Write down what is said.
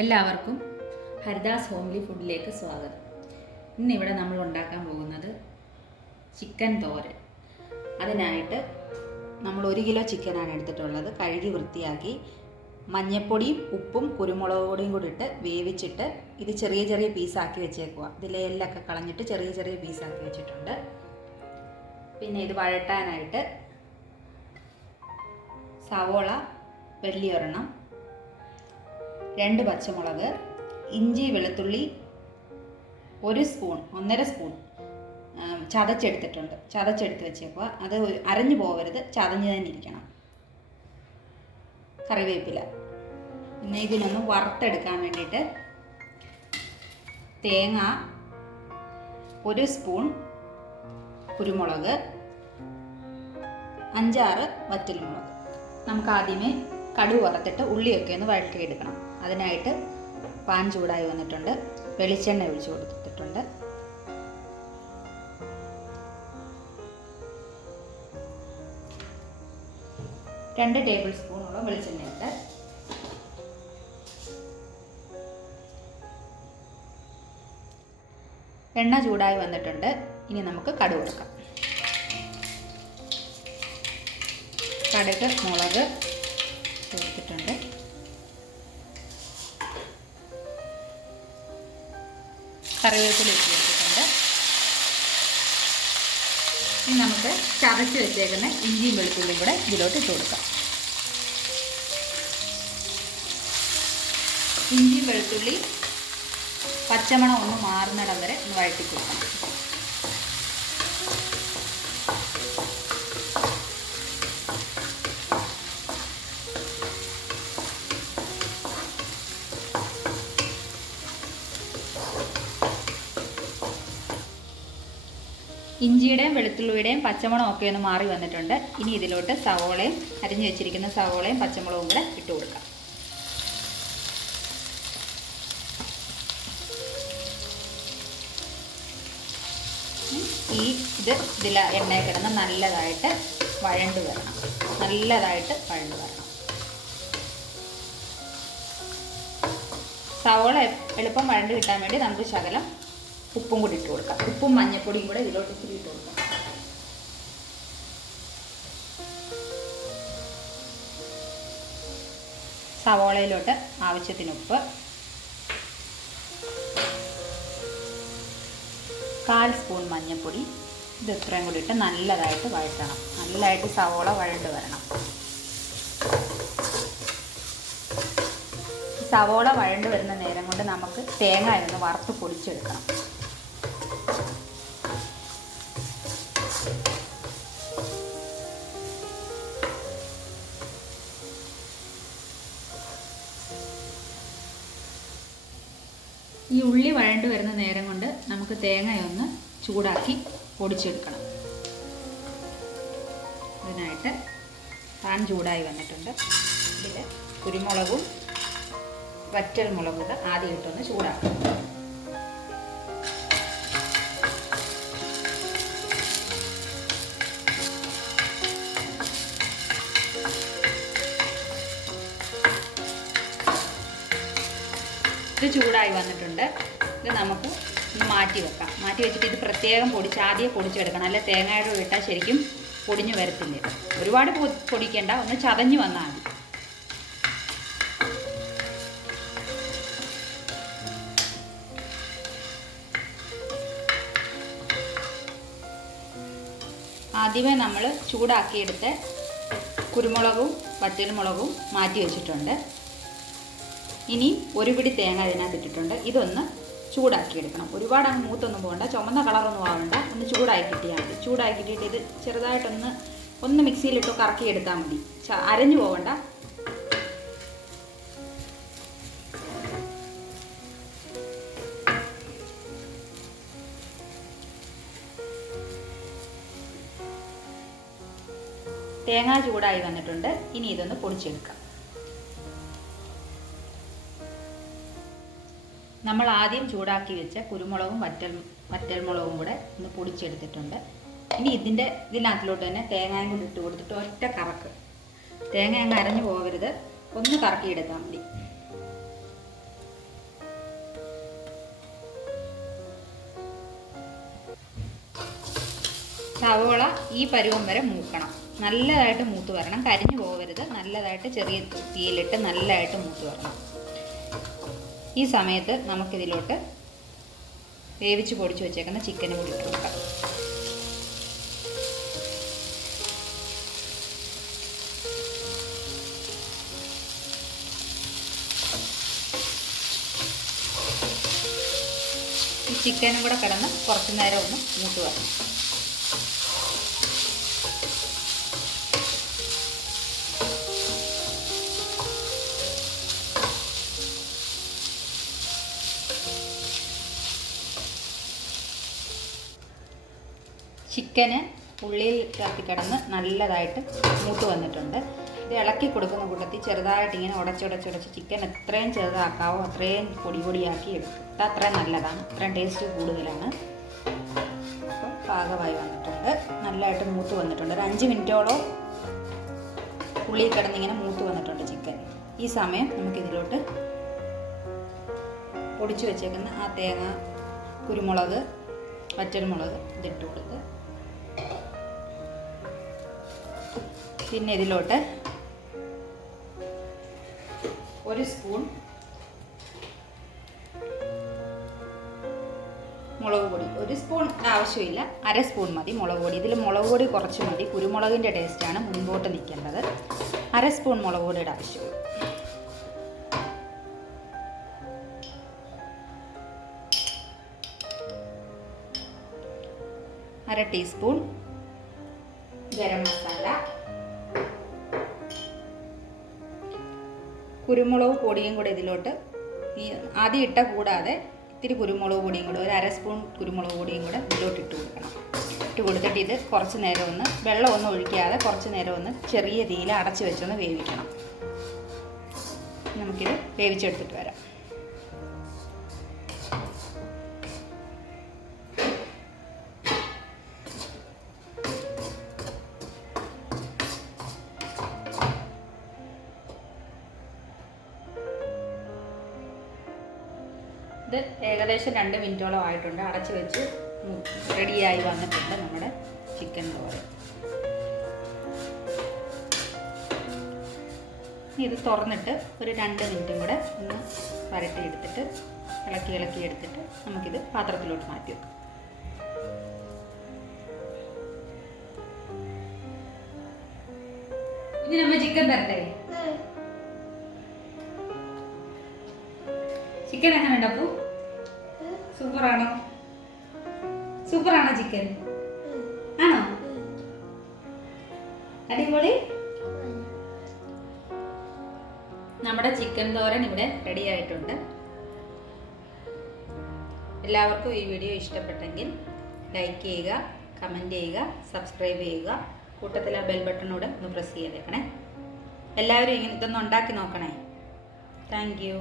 എല്ലാവർക്കും ഹരിദാസ് ഹോംലി ഫുഡിലേക്ക് സ്വാഗതം. ഇന്നിവിടെ നമ്മൾ ഉണ്ടാക്കാൻ പോകുന്നത് ചിക്കൻ തോരൻ. അതിനായിട്ട് നമ്മൾ 1 കിലോ ചിക്കനാണ് എടുത്തിട്ടുള്ളത്. കഴുകി വൃത്തിയാക്കി മഞ്ഞൾപ്പൊടിയും ഉപ്പും കുരുമുളക് പൊടിയും കൂടി ഇട്ട് വേവിച്ചിട്ട് ഇത് ചെറിയ ചെറിയ പീസാക്കി വെച്ചേക്കുക. ഇതിലെല്ലൊക്കെ കളഞ്ഞിട്ട് ചെറിയ ചെറിയ പീസാക്കി വെച്ചിട്ടുണ്ട്. പിന്നെ ഇത് വഴട്ടാനായിട്ട് സവോള വലിയൊരെണ്ണം, 2 പച്ചമുളക്, ഇഞ്ചി വെളുത്തുള്ളി 1 സ്പൂൺ 1.5 സ്പൂൺ ചതച്ചെടുത്തിട്ടുണ്ട്. ചതച്ചെടുത്ത് വെച്ചേക്കുക. അത് അരഞ്ഞു പോകരുത്, ചതഞ്ഞ് തന്നെ ഇരിക്കണം. കറിവേപ്പില. പിന്നെ ഇതിനൊന്ന് വറുത്തെടുക്കാൻ വേണ്ടിയിട്ട് തേങ്ങ 1 സ്പൂൺ, കുരുമുളക് 5-6 വറ്റൽമുളക്. നമുക്ക് ആദ്യമേ കടുക് വറുത്തിട്ട് ഉള്ളിയൊക്കെ ഒന്ന് വഴറ്റിയെടുക്കണം. അതിനായിട്ട് പാൻ ചൂടായി വന്നിട്ടുണ്ട്. വെളിച്ചെണ്ണ ഒഴിച്ചു കൊടുത്തിട്ടുണ്ട്. രണ്ട് ടേബിൾ സ്പൂണോളം വെളിച്ചെണ്ണ ഇട്ട് എണ്ണ ചൂടായി വന്നിട്ടുണ്ട്. ഇനി നമുക്ക് കടുക് വറുക്കാം. കടുക് മുളക് കൊടുത്തിട്ടുണ്ട്. കറിവേപ്പില ഇട്ട് വെച്ചിട്ടുണ്ട്. ഇനി നമുക്ക് ചതച്ച് വെച്ചേക്കുന്ന ഇഞ്ചിയും വെളുത്തുള്ളിയും കൂടെ ഇതിലോട്ട് ഇട്ട് കൊടുക്കാം. ഇഞ്ചിയും വെളുത്തുള്ളി പച്ചമണം ഒന്ന് മാറുന്നിടം വരെ ഒന്ന് വഴറ്റി കൊടുക്കണം. ഇഞ്ചിയുടെയും വെളുത്തുള്ളിയുടെയും പച്ചമുളകും ഒക്കെ ഒന്ന് മാറി വന്നിട്ടുണ്ട്. ഇനി ഇതിലോട്ട് സവോളയും അരിഞ്ഞു വെച്ചിരിക്കുന്ന സവോളയും പച്ചമുളകും കൂടെ ഇട്ട് കൊടുക്കാം. ഇതിൽ എണ്ണയിൽ കിടന്ന് നല്ലതായിട്ട് വഴണ്ട് വരണം. സവോള എളുപ്പം വഴണ്ട് കിട്ടാൻ വേണ്ടി നമുക്ക് ശകലം ഉപ്പും കൂടി ഇട്ട് കൊടുക്കാം. ഉപ്പും മഞ്ഞൾപ്പൊടിയും കൂടെ ഇതിലോട്ട് ഇച്ചിരി ഇട്ട് കൊടുക്കാം. സവോളയിലോട്ട് ആവശ്യത്തിന് ഉപ്പ്, 1/4 സ്പൂൺ മഞ്ഞൾപ്പൊടി. ഇത് ഇത്രയും കൂടി ഇട്ട് നല്ലതായിട്ട് വഴറ്റണം. നല്ലതായിട്ട് സവോള വഴണ്ട് വരണം. സവോള വഴണ്ട് വരുന്ന നേരം കൊണ്ട് നമുക്ക് തേങ്ങ ഒന്ന് വറുത്ത് പൊടിച്ചെടുക്കണം. ഈ ഉള്ളി വഴണ്ട് വരുന്ന നേരം കൊണ്ട് നമുക്ക് തേങ്ങയൊന്ന് ചൂടാക്കി പൊടിച്ചെടുക്കണം. അതിനായിട്ട് പാൻ ചൂടായി വന്നിട്ടുണ്ട്. ഇതിൽ കുരുമുളകും വറ്റൽമുളകും കൂടെ ആദ്യം ഇട്ടൊന്ന് ചൂടാക്കാം. ഇത് ചൂടായി വന്നിട്ടുണ്ട്. ഇത് നമുക്ക് ഒന്ന് മാറ്റി വെക്കാം. മാറ്റി വെച്ചിട്ട് ഇത് പ്രത്യേകം ആദ്യം പൊടിച്ചെടുക്കണം. അല്ല തേങ്ങയുടെ കൂടെ ഇട്ടാൽ ശരിക്കും പൊടിഞ്ഞു വരത്തില്ല. ഒരുപാട് പൊടിക്കേണ്ട, ഒന്ന് ചതഞ്ഞ് വന്നാൽ മതി. ആദ്യമേ നമ്മൾ ചൂടാക്കിയെടുത്ത് കുരുമുളകും വറ്റൽമുളകും മാറ്റി വെച്ചിട്ടുണ്ട്. ഇനി 1 പിടി തേങ്ങ ഇതിനകത്ത് ഇട്ടിട്ടുണ്ട്. ഇതൊന്ന് ചൂടാക്കിയെടുക്കണം. ഒരുപാട് അങ്ങ് മൂത്തൊന്നും പോകണ്ട, ചുമന്ന കളറൊന്നും ആവണ്ട. ഒന്ന് ചൂടാക്കി കിട്ടിയാൽ മതി. ചൂടാക്കി കിട്ടിയിട്ട് ഇത് ചെറുതായിട്ടൊന്ന് മിക്സിയിലിട്ട് കറക്കിയെടുത്താൽ മതി. അരഞ്ഞു പോകണ്ട. തേങ്ങ ചൂടായി വന്നിട്ടുണ്ട്. ഇനി ഇതൊന്ന് പൊടിച്ചെടുക്കാം. നമ്മൾ ആദ്യം ചൂടാക്കി വെച്ച കുരുമുളകും വറ്റൽമുളകും കൂടെ ഒന്ന് പൊടിച്ചെടുത്തിട്ടുണ്ട്. ഇനി ഇതിനകത്തിലോട്ട് തന്നെ തേങ്ങയും കൂടി ഇട്ട് കൊടുത്തിട്ട് ഒറ്റ കറക്ക്. തേങ്ങ അങ്ങ് അരഞ്ഞു പോകരുത്, ഒന്ന് കറക്കിയെടുത്താൽ മതി. സവോള ഈ പരുവം വരെ മൂക്കണം. നല്ലതായിട്ട് മൂത്ത് വരണം, കരിഞ്ഞു പോകരുത്. നല്ലതായിട്ട് ചെറിയ തീയിലിട്ട് നല്ലതായിട്ട് മൂത്ത് വരണം. ഈ സമയത്ത് നമുക്കിതിലോട്ട് വേവിച്ച് പൊടിച്ച് വെച്ചേക്കുന്ന ചിക്കനും കൂടി ഇട്ട് കൊടുക്കാം. ഈ ചിക്കനും കൂടെ കിടന്ന് കുറച്ച് നേരം ഒന്ന് മൂത്ത് വരണം. ചിക്കന് ഉള്ളിയിൽ ചേർത്തി കിടന്ന് നല്ലതായിട്ട് മൂത്ത് വന്നിട്ടുണ്ട്. ഇത് ഇളക്കി കൊടുക്കുന്ന കൂട്ടത്തിൽ ചെറുതായിട്ട് ഇങ്ങനെ ഉടച്ചുടച്ചുടച്ച് ചിക്കൻ എത്രയും ചെറുതാക്കാവോ അത്രയും പൊടിയാക്കി എടുക്കും. ഇത് അത്രയും നല്ലതാണ്, അത്രയും ടേസ്റ്റ് കൂടുതലാണ്. അപ്പോൾ പാകമായി വന്നിട്ടുണ്ട്, നല്ലതായിട്ട് മൂത്ത് വന്നിട്ടുണ്ട്. ഒരു 5 മിനിറ്റോളം ഉള്ളിൽ കിടന്നിങ്ങനെ മൂത്ത് വന്നിട്ടുണ്ട് ചിക്കൻ. ഈ സമയം നമുക്കിതിലോട്ട് പൊടിച്ചു വെച്ചേക്കുന്ന ആ തേങ്ങ, കുരുമുളക്, വറ്റൽമുളക് ഇതിട്ട് കൊടുക്കുക. പിന്നെ ഇതിലോട്ട് 1 സ്പൂൺ മുളക് പൊടി. 1 സ്പൂൺ ആവശ്യമില്ല, 1/2 സ്പൂൺ മതി മുളക് പൊടി. ഇതിൽ മുളക് പൊടി കുറച്ച് മതി, കുരുമുളകിൻ്റെ ടേസ്റ്റാണ് മുൻപോട്ട് നിൽക്കേണ്ടത്. 1/2 സ്പൂൺ മുളക് പൊടിയുടെ ആവശ്യമുള്ളൂ. അര ടീസ്പൂൺ ഗരം മസാല, കുരുമുളക് പൊടിയും കൂടെ ഇതിലോട്ട് ഈ ആദ്യം ഇട്ട കൂടാതെ ഇത്തിരി കുരുമുളക് പൊടിയും കൂടെ, ഒരു 1/2 സ്പൂൺ കുരുമുളക് പൊടിയും കൂടെ ഇതിലോട്ട് ഇട്ട് കൊടുക്കണം. ഇട്ട് കൊടുത്തിട്ട് ഇത് കുറച്ച് നേരം ഒന്ന് വെള്ളമൊന്നും ഒഴിക്കാതെ കുറച്ച് നേരം ഒന്ന് ചെറിയ തീയിൽ അടച്ച് വെച്ചൊന്ന് വേവിക്കണം. നമുക്കിത് വേവിച്ചെടുത്തിട്ട് വരാം. ഇത് ഏകദേശം 2 മിനിറ്റോളം ആയിട്ടുണ്ട്. അടച്ച് വെച്ച് റെഡിയായി വന്നിട്ടുണ്ട് നമ്മുടെ ചിക്കൻ തോരൻ. ഇത് തുറന്നിട്ട് ഒരു 2 മിനിറ്റും കൂടെ ഒന്ന് വരട്ടിയെടുത്തിട്ട് ഇളക്കി എടുത്തിട്ട് നമുക്കിത് പാത്രത്തിലോട്ട് മാറ്റി വെക്കാം. ഇനി നമ്മൾ ചിക്കൻ തരട്ടെ. ചിക്കൻ എങ്ങനെ ഉണ്ടപ്പൂ? സൂപ്പറാണോ? സൂപ്പറാണോ ചിക്കൻ? ആണോ? അടിപൊളി. നമ്മുടെ ചിക്കൻ തോരൻ ഇവിടെ റെഡി ആയിട്ടുണ്ട്. എല്ലാവർക്കും ഈ വീഡിയോ ഇഷ്ടപ്പെട്ടെങ്കിൽ ലൈക്ക് ചെയ്യുക, കമൻറ്റ് ചെയ്യുക, സബ്സ്ക്രൈബ് ചെയ്യുക. കൂട്ടത്തിൽ ആ ബെൽ ബട്ടണോട് ഒന്ന് പ്രസ് ചെയ്തേക്കണേ. എല്ലാവരും ഇതൊന്ന് ഉണ്ടാക്കി നോക്കണേ. Thank you.